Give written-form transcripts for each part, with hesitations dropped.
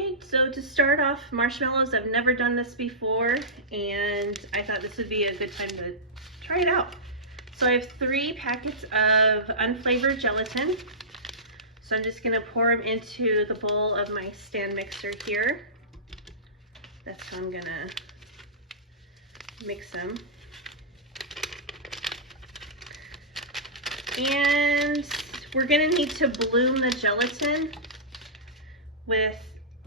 Okay, so to start off, marshmallows, I've never done this before, and I thought this would be a good time to try it out. So I have 3 packets of unflavored gelatin. So I'm just gonna pour them into the bowl of my stand mixer here. That's how I'm gonna mix them. And we're gonna need to bloom the gelatin with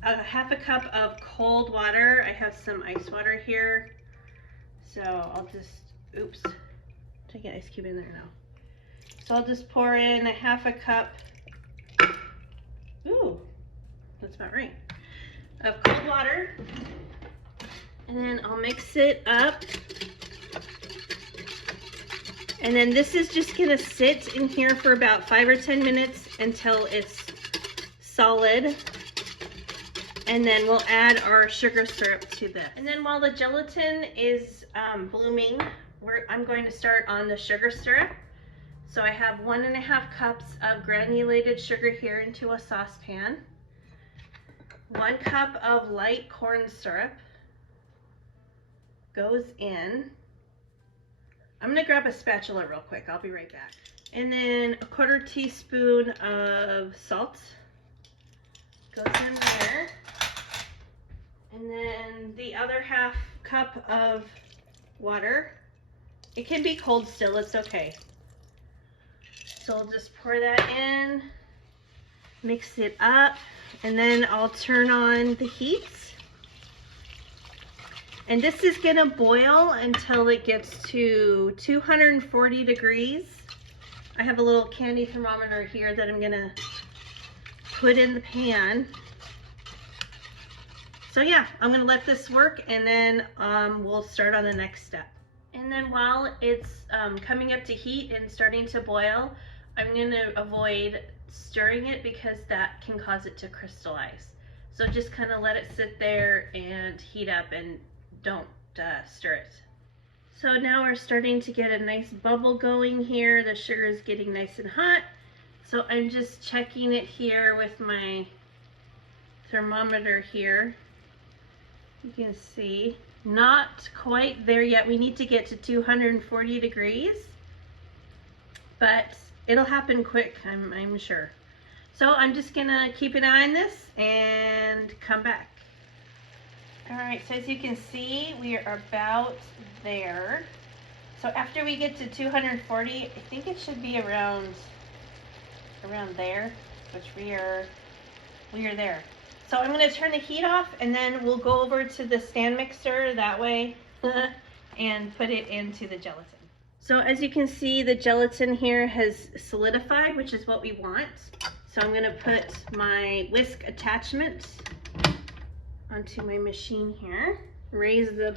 a half a cup of cold water. I have some ice water here, so I'll just, oops, take an ice cube in there now. So I'll just pour in a half a cup, ooh, that's about right, of cold water, and then I'll mix it up. And then this is just gonna sit in here for about 5 or 10 minutes until it's solid. And then we'll add our sugar syrup to this. And then while the gelatin is blooming, I'm going to start on the sugar syrup. So I have 1.5 cups of granulated sugar here into a saucepan. 1 cup of light corn syrup goes in. I'm gonna grab a spatula real quick. I'll be right back. And then a 1/4 teaspoon of salt goes in there. And then the other half cup of water. It can be cold still, it's okay. So I'll just pour that in, mix it up, and then I'll turn on the heat. And this is gonna boil until it gets to 240 degrees. I have a little candy thermometer here that I'm gonna put in the pan. So yeah, I'm gonna let this work, and then we'll start on the next step. And then while it's coming up to heat and starting to boil, I'm gonna avoid stirring it because that can cause it to crystallize. So just kind of let it sit there and heat up, and don't stir it. So now we're starting to get a nice bubble going here. The sugar is getting nice and hot. So I'm just checking it here with my thermometer here. You can see, not quite there yet. We need to get to 240 degrees, but it'll happen quick, I'm sure. So I'm just gonna keep an eye on this and come back. All right, so as you can see, we are about there. So after we get to 240, I think it should be around there, which we are there. So I'm gonna turn the heat off, and then we'll go over to the stand mixer that way and put it into the gelatin. So as you can see, the gelatin here has solidified, which is what we want. So I'm gonna put my whisk attachment onto my machine here, raise the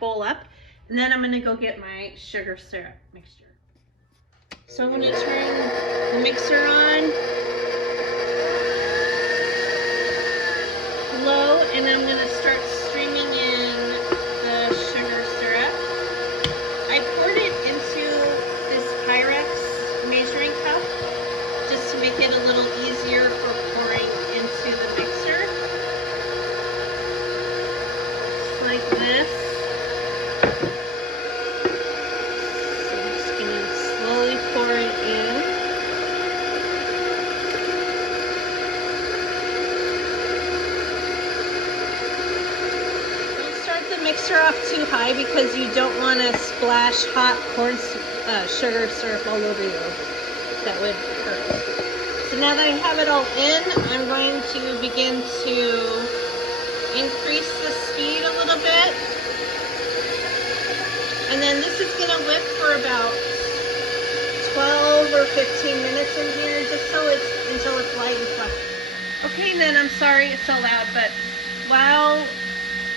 bowl up, and then I'm gonna go get my sugar syrup mixture. So I'm gonna turn the mixer on low, and I'm gonna start streaming in the sugar syrup. I poured it into this Pyrex measuring cup just to make it a little easier for pouring into the mixer. Just like this. So I'm just gonna slowly pour it in. Mixer off too high because you don't want to splash hot corn sugar syrup all over you. That would hurt. So now that I have it all in, I'm going to begin to increase the speed a little bit. And then this is going to whip for about 12 or 15 minutes in here, just so until it's light and fluffy. Okay, then I'm sorry it's so loud, but while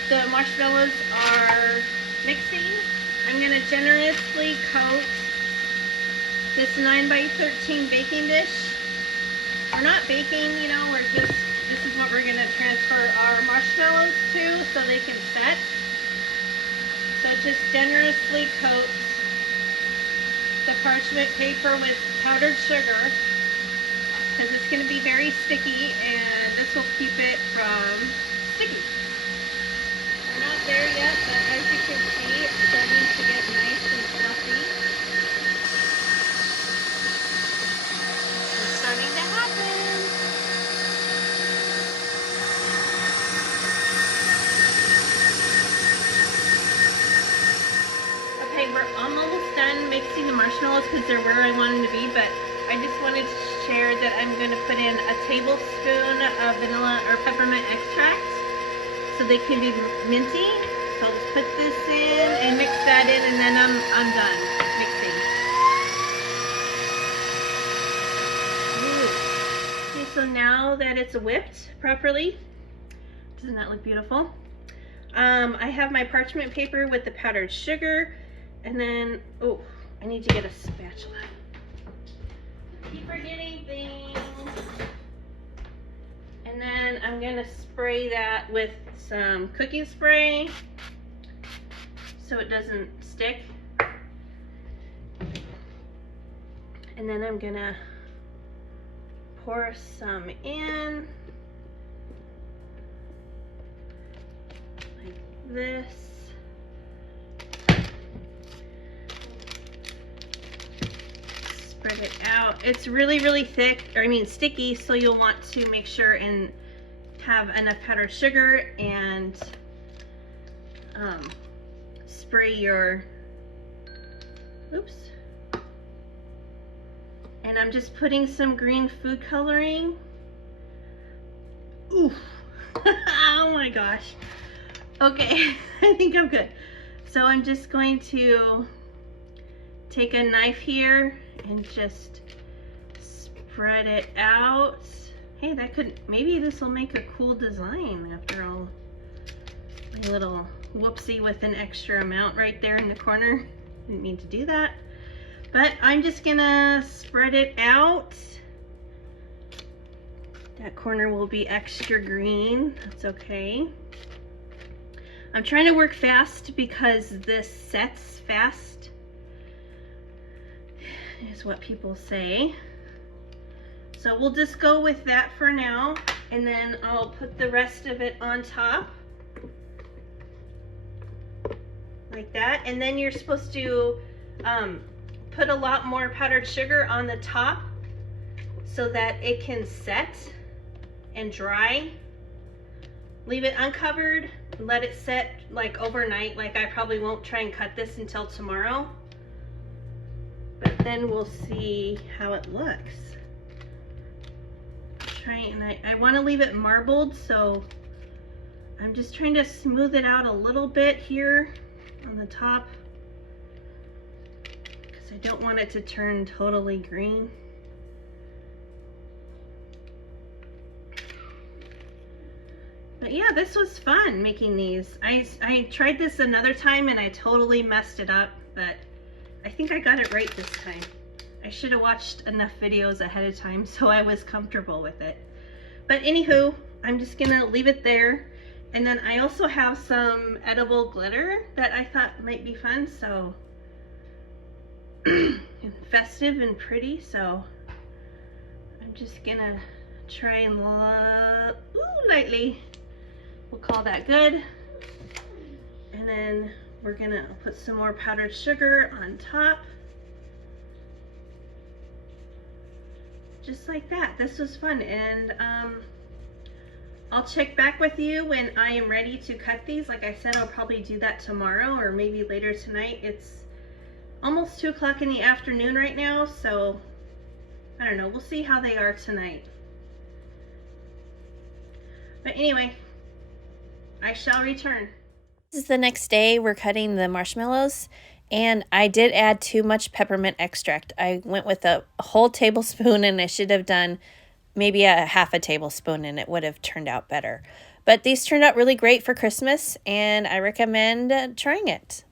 the marshmallows are mixing, I'm going to generously coat this 9x13 baking dish. We're not baking, you know, this is what we're going to transfer our marshmallows to so they can set. So just generously coat the parchment paper with powdered sugar, because it's going to be very sticky, and this will keep it from we're almost done mixing the marshmallows because they're where I want them to be, but I just wanted to share that I'm going to put in a tablespoon of vanilla or peppermint extract so they can be minty. So I'll just put this in and mix that in, and then I'm done mixing. Ooh. Okay, so now that it's whipped properly, doesn't that look beautiful? I have my parchment paper with the powdered sugar, and then, oh, I need to get a spatula. Keep forgetting things. And then I'm gonna spray that with some cooking spray so it doesn't stick. And then I'm gonna pour some in like this. Spread it out. It's really thick, or I mean sticky, so you'll want to make sure and have enough powdered sugar and spray your, oops. And I'm just putting some green food coloring. Ooh. Oh my gosh. Okay, I think I'm good. So I'm just going to take a knife here and just spread it out. Hey, that could, maybe this will make a cool design after all. A little whoopsie with an extra amount right there in the corner. Didn't mean to do that. But I'm just gonna spread it out. That corner will be extra green, that's okay. I'm trying to work fast because this sets fast, is what people say. So we'll just go with that for now, and then I'll put the rest of it on top. Like that, and then you're supposed to put a lot more powdered sugar on the top so that it can set and dry. Leave it uncovered, let it set like overnight. Like I probably won't try and cut this until tomorrow, but then we'll see how it looks. I want to leave it marbled, so I'm just trying to smooth it out a little bit here on the top because I don't want it to turn totally green. But yeah, this was fun making these. I tried this another time and I totally messed it up, but I think I got it right this time. I should have watched enough videos ahead of time so I was comfortable with it. But anywho, I'm just gonna leave it there. And then I also have some edible glitter that I thought might be fun, so festive and pretty. So I'm just gonna try and lightly. We'll call that good. And then we're gonna put some more powdered sugar on top. Just like that. This was fun, and I'll check back with you when I am ready to cut these. Like I said, I'll probably do that tomorrow or maybe later tonight. It's almost 2 o'clock in the afternoon right now, so I don't know. We'll see how they are tonight. But anyway, I shall return. This is the next day. We're cutting the marshmallows, and I did add too much peppermint extract. I went with a whole tablespoon, and I should have done maybe a half a tablespoon, and it would have turned out better. But these turned out really great for Christmas, and I recommend trying it.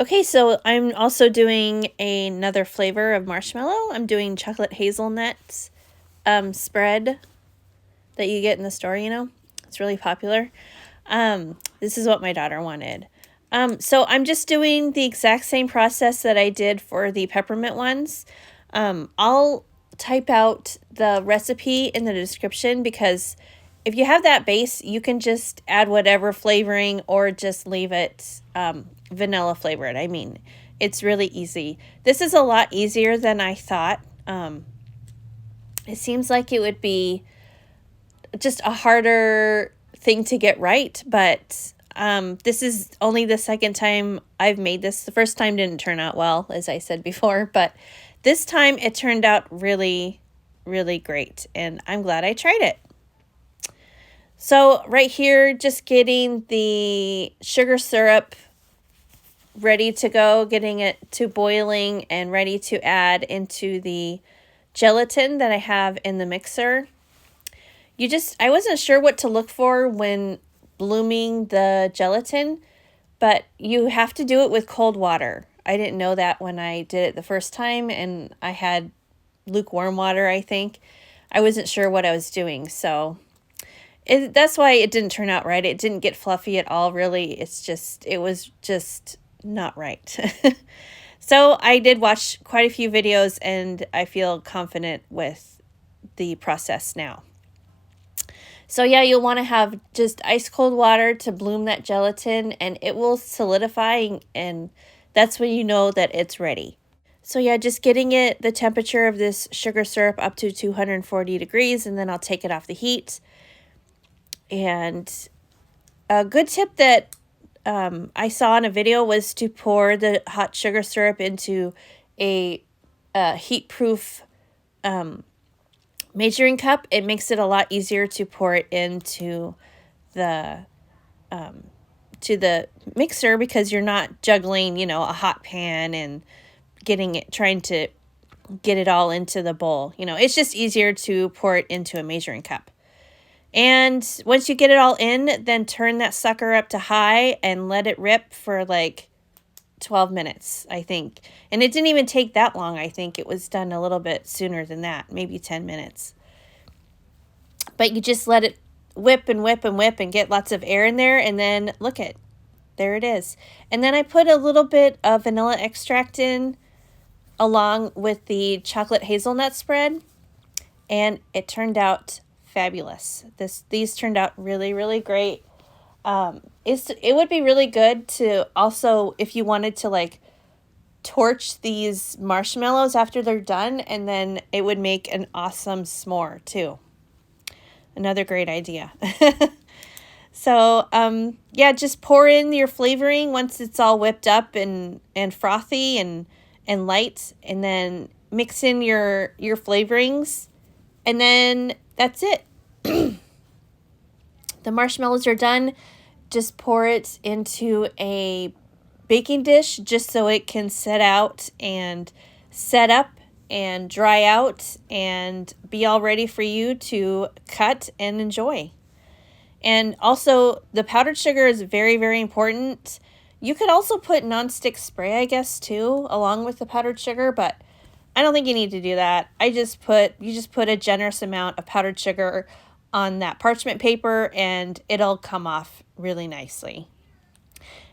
Okay, so I'm also doing another flavor of marshmallow. I'm doing chocolate hazelnut spread that you get in the store, you know. It's really popular. This is what my daughter wanted. So I'm just doing the exact same process that I did for the peppermint ones. I'll type out the recipe in the description, because if you have that base, you can just add whatever flavoring or just leave it vanilla flavored. I mean, it's really easy. This is a lot easier than I thought. It seems like it would be just a harder thing to get right, but this is only the second time I've made this. The first time didn't turn out well, as I said before, but this time it turned out really, really great, and I'm glad I tried it. So right here, just getting the sugar syrup ready to go, getting it to boiling and ready to add into the gelatin that I have in the mixer. I wasn't sure what to look for when blooming the gelatin, but you have to do it with cold water. I didn't know that when I did it the first time, and I had lukewarm water, I think. I wasn't sure what I was doing, so that's why it didn't turn out right. It didn't get fluffy at all, really. It was just not right. So I did watch quite a few videos, and I feel confident with the process now. So yeah, you'll want to have just ice cold water to bloom that gelatin, and it will solidify, and that's when you know that it's ready. So yeah, just getting the temperature of this sugar syrup up to 240 degrees, and then I'll take it off the heat. And a good tip that I saw in a video was to pour the hot sugar syrup into a heat-proof measuring cup. It makes it a lot easier to pour it into the mixer, because you're not juggling, a hot pan and trying to get it all into the bowl. It's just easier to pour it into a measuring cup. And once you get it all in, then turn that sucker up to high and let it rip for like 12 minutes, I think. And it didn't even take that long. I think it was done a little bit sooner than that, maybe 10 minutes. But you just let it whip and whip and whip and get lots of air in there, and then there it is. And then I put a little bit of vanilla extract in along with the chocolate hazelnut spread, and it turned out fabulous. These turned out really, really great. It would be really good to also, if you wanted to like torch these marshmallows after they're done, and then it would make an awesome s'more too. Another great idea. So yeah, just pour in your flavoring once it's all whipped up and frothy and light, and then mix in your flavorings, and then that's it. The marshmallows are done. Just pour it into a baking dish just so it can set out and set up and dry out and be all ready for you to cut and enjoy. And also, the powdered sugar is very, very important. You could also put nonstick spray, I guess, too, along with the powdered sugar, but I don't think you need to do that. You just put a generous amount of powdered sugar on that parchment paper, and it'll come off really nicely.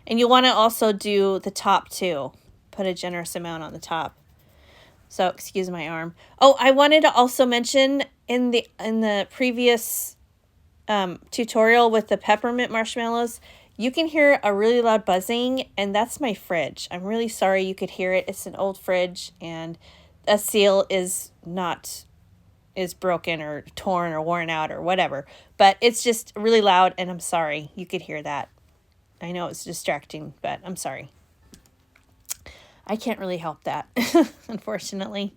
And you want to also do the top too. Put a generous amount on the top. So, excuse my arm. Oh, I wanted to also mention in the previous tutorial with the peppermint marshmallows, you can hear a really loud buzzing, and that's my fridge. I'm really sorry you could hear it. It's an old fridge, and a seal is broken or torn or worn out or whatever. But it's just really loud, and I'm sorry you could hear that. I know it's distracting, but I'm sorry. I can't really help that, unfortunately.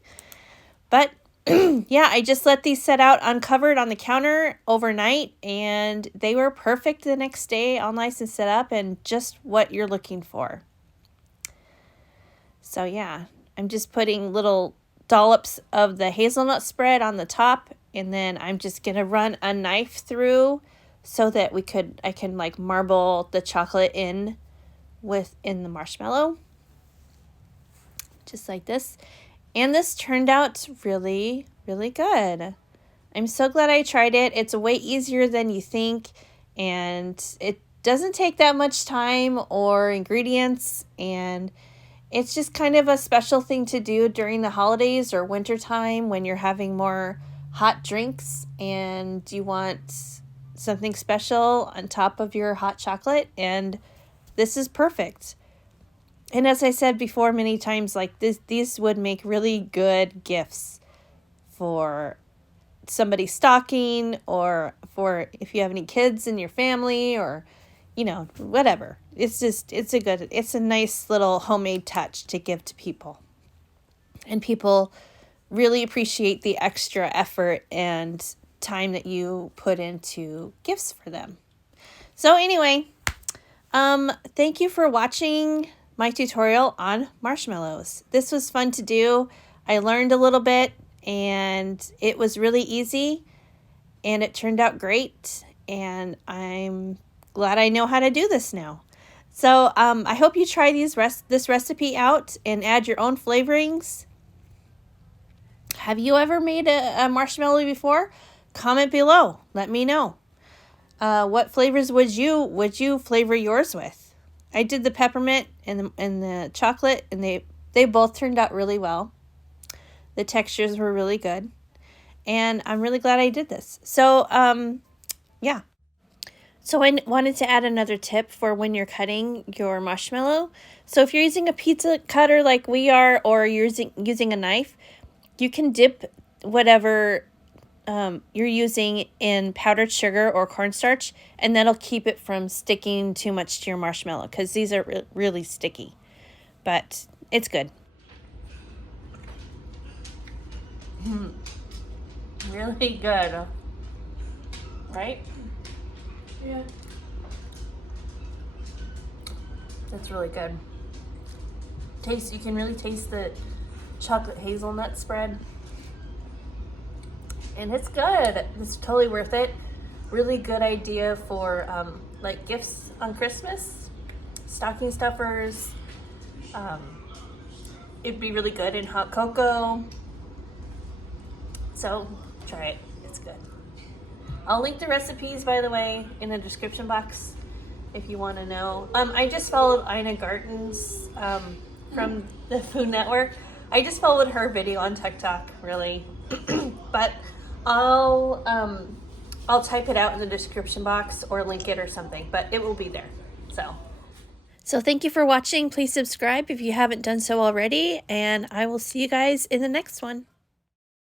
But yeah, I just let these set out uncovered on the counter overnight, and they were perfect the next day, all nice and set up, and just what you're looking for. So yeah, I'm just putting little dollops of the hazelnut spread on the top, and then I'm just gonna run a knife through so that I can like marble the chocolate in the marshmallow, just like this. And this turned out really, really good. I'm so glad I tried it. It's way easier than you think, and it doesn't take that much time or ingredients, and it's just kind of a special thing to do during the holidays or wintertime when you're having more hot drinks and you want something special on top of your hot chocolate, and this is perfect. And as I said before many times, like these would make really good gifts for somebody's stocking, or for if you have any kids in your family, or, you know, whatever. It's a nice little homemade touch to give to people. And people really appreciate the extra effort and time that you put into gifts for them. So anyway, thank you for watching my tutorial on marshmallows. This was fun to do. I learned a little bit, and it was really easy, and it turned out great, and I'm glad I know how to do this now. So I hope you try this recipe out and add your own flavorings. Have you ever made a marshmallow before? Comment below. Let me know. What flavors would you flavor yours with? I did the peppermint and the chocolate, and they both turned out really well. The textures were really good, and I'm really glad I did this. So yeah. So I wanted to add another tip for when you're cutting your marshmallow. So if you're using a pizza cutter like we are, or you're using a knife, you can dip whatever you're using in powdered sugar or cornstarch, and that'll keep it from sticking too much to your marshmallow, because these are really sticky. But it's good. Really good, right? Yeah. That's really good. You can really taste the chocolate hazelnut spread, and it's good. It's totally worth it. Really good idea for like gifts on Christmas, stocking stuffers. It'd be really good in hot cocoa. So try it. It's good. I'll link the recipes, by the way, in the description box if you want to know. I just followed Ina Garten's from the Food Network. I just followed her video on TikTok, really. But I'll type it out in the description box or link it or something, but it will be there. So thank you for watching. Please subscribe if you haven't done so already, and I will see you guys in the next one.